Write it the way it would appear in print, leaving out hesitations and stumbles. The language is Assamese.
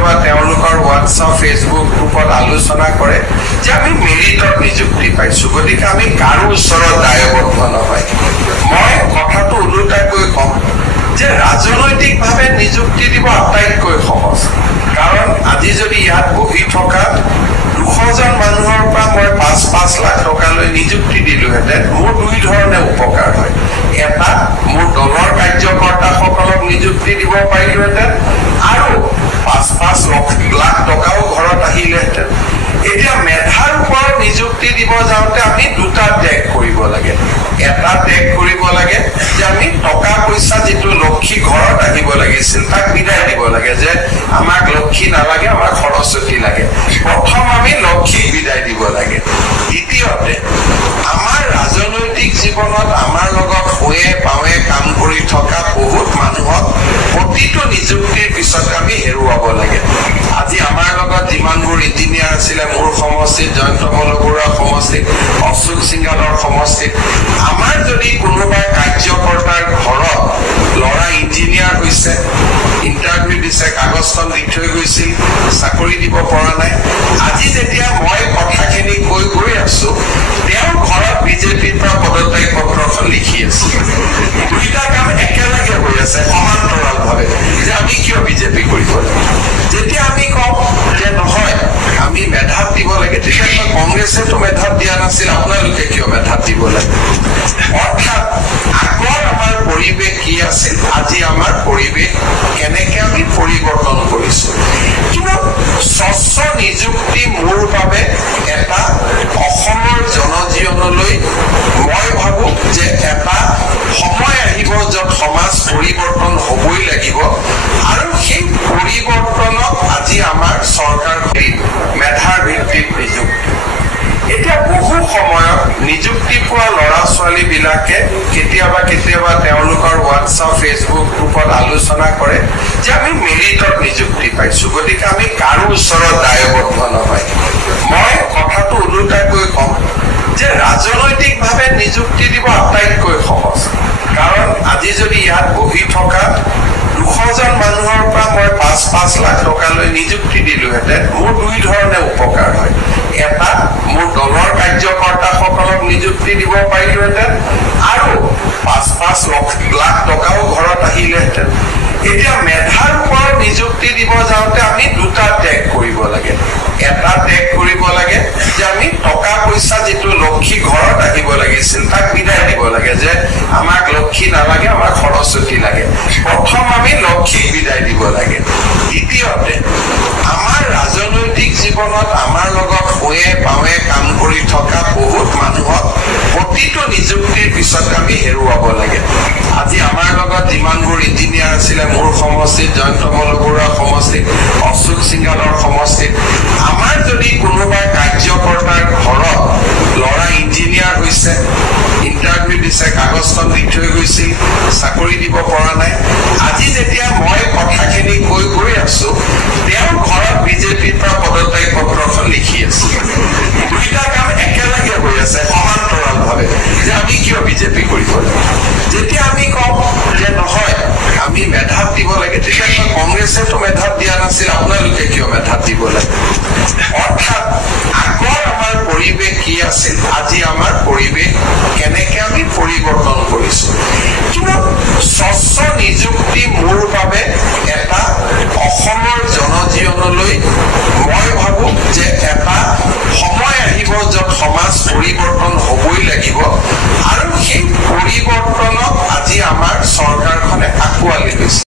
কেতিয়াবা তেওঁলোকৰ হোৱাটছআপ ফেচবুক গ্ৰুপত আলোচনা কৰে যে আমি মেৰিটত নিযুক্তি পাইছো, গতিকে আমি কাৰো ওচৰত দায়বদ্ধ নহয়। মই কথাটো ওলোটাকৈ কম যে ৰাজনৈতিকভাৱে নিযুক্তি দিব আটাইতকৈ সহজ, কাৰণ আজি যদি ইয়াত বহি থকা 200জন মানুহৰ পৰা মই 5-5 লাখ টকালৈ নিযুক্তি দিলোহেঁতেন, মোৰ দুই ধৰণে উপকাৰ হয়। এটা, মোৰ দলৰ কাৰ্যকৰ্তাসকলক নিযুক্তি দিব পাৰিলোহেঁতেন আৰু 5-5 লাখ টকাও ঘৰত আহিলেহেঁতেন। এতিয়া মেধাৰ ওপৰত নিযুক্তি দিব যাওঁতে আমি দুটা ত্যাগ কৰিব লাগে। এটা ত্যাগ কৰিব লাগে যে আমি টকা পইচা যিটো লক্ষী ঘৰত আহিব লাগিছিল তাক বিদায় দিব লাগে, যে আমাক লক্ষী নালাগে, আমাক সৰস্বতী লাগে। প্ৰথম আমি লক্ষীক বিদায় দিব লাগে। দ্বিতীয়তে, আমাৰ ৰাজনৈতিক জীৱনত আমাৰ লগত হৈয়ে পাৱে কাম কৰি থকা বহুত মানুহক প্ৰতিটো নিযুক্তিৰ পিছত আমি হেৰুৱাব লাগে। আজি আমাৰ লগত যিমানবোৰ ইঞ্জিনিয়াৰ আছিলে, মোৰ সমষ্টিত জয়ন্ত বৰুৱাৰ সমষ্টিত, অশোক সিংহালৰ সমষ্টিত, আমাৰ যদি কোনোবা কাৰ্যকৰ্তাৰ ঘৰত ল'ৰা ইঞ্জিনিয়াৰ হৈছে, ইণ্টাৰভিউ দিছে, কাগজখন দি থৈ গৈছিল, চাকৰি দিব পৰা নাই, আজি যেতিয়া মই কথাখিনি কৈ গৈ আছো, তেওঁৰ ঘৰত বিজেপিৰ পৰা পদত্যাগ পত্ৰখন লিখি আছে। দুইটা কাম একেলগে হৈ আছে সমান্তৰালভাৱে, যে আমি কিয় বিজেপি কৰিব লাগে। যেতিয়া আমি কওঁ যে নহয় আমি মেধাত দিব লাগে, তেতিয়া কংগ্ৰেছেতো মেধাত দিয়া নাছিল, আপোনালোকে কিয় মেধাত দিব লাগে। অৰ্থাৎ আগৰ আমাৰ পৰিৱেশ কি আছিল, আজি আমাৰ পৰিৱেশ কেনেকে আমি পৰিৱৰ্তন কৰিছো। কিন্তু স্বচ্ছ নিযুক্তি মোৰ বাবে এটা অসমৰ জনজীৱনলৈ মই ভাবো যে এটা সময় আহিব য'ত সমাজ পৰিৱৰ্তন হবই লাগিব, আৰু সেই পৰিৱৰ্তনক আজি আমাৰ চৰকাৰ মেধাৰ ভিত্তিত নিযুক্তি। এতিয়া বহু সময়ত নিযুক্তি পোৱা ল'ৰা ছোৱালী বিলাকে কেতিয়াবা তেওঁলোকৰ হোৱাটছআপ ফেচবুক গ্ৰুপত আলোচনা কৰে যে আমি মেৰিটত নিযুক্তি পাইছো, গতিকে আমি কাৰো ওচৰত দায়বদ্ধ নহয়। মই কথাটো ওলোটাকৈ কম যে ৰাজনৈতিকভাৱে নিযুক্তি দিব আটাইতকৈ সহজ, কাৰণ আজি যদি ইয়াত বহি থকা 200জন মানুহৰ পৰা মই 5-5 লাখ টকালৈ নিযুক্তি দিলোহেঁতেন, মোৰ দুই ধৰণে উপকাৰ হয়। এটা, মোৰ দলৰ কাৰ্যকৰ্তাসকলক নিযুক্তি দিব পাৰিলোহেঁতেন আৰু 5-5 লাখ টকাও ঘৰত আহিলেহেঁতেন। এতিয়া মেধাৰ ওপৰত নিযুক্তি দিব যাওঁতে আমি দুটা ত্যাগ কৰিব লাগে। এটা ত্যাগ কৰিব লাগে যে আমি টকা পইচা যিটো লক্ষী ঘৰত আহিব লাগিছিল তাক বিদায় দিব লাগে, যে আমাক লক্ষী নালাগে, আমাক সৰস্বতী লাগে। প্ৰথম আমি লক্ষীক বিদায় দিব লাগে। দ্বিতীয়তে, আমাৰ ৰাজনৈতিক জীৱনত আমাৰ লগত হৈয়ে পাৱে কাম কৰি থকা বহুত মানুহক প্ৰতিটো নিযুক্তিৰ পিছত আমি হেৰুৱাব লাগে। আজি আমাৰ লগত যিমানবোৰ ইঞ্জিনিয়াৰ আছিলে, মোৰ সমষ্টিত জয়ন্ত বৰুৱাৰ সমষ্টিত, অশোক সিংহালৰ সমষ্টিত, আমাৰ যদি কোনোবা কাৰ্যকৰ্তাৰ ঘৰত ল'ৰা ইঞ্জিনিয়াৰ হৈছে, ইণ্টাৰভিউ দিছে, কাগজখন দি থৈ গৈছিল, চাকৰি দিব পৰা নাই, আজি যেতিয়া মই কথাখিনি কৈ গৈ আছো, তেওঁৰ ঘৰত বিজেপিৰ পৰা পদত্যাগ পত্ৰখন লিখি আছে। দুইটা কাম একেলগে হৈ আছে সমান্তৰালভাৱে, যে আমি কিয় বিজেপি কৰিব লাগে। যেতিয়া আমি কওঁ যে নহয় আমি মেধাত দিব লাগে, তেতিয়া কংগ্ৰেছেতো মেধাত দিয়া নাছিল, আপোনালোকে কিয় মেধাত দিব লাগে। অৰ্থাৎ আগৰ আমাৰ পৰিৱেশ কি আছিল, আজি আমাৰ পৰিৱেশ কেনেকে আমি পৰিৱৰ্তন কৰিছো। কিন্তু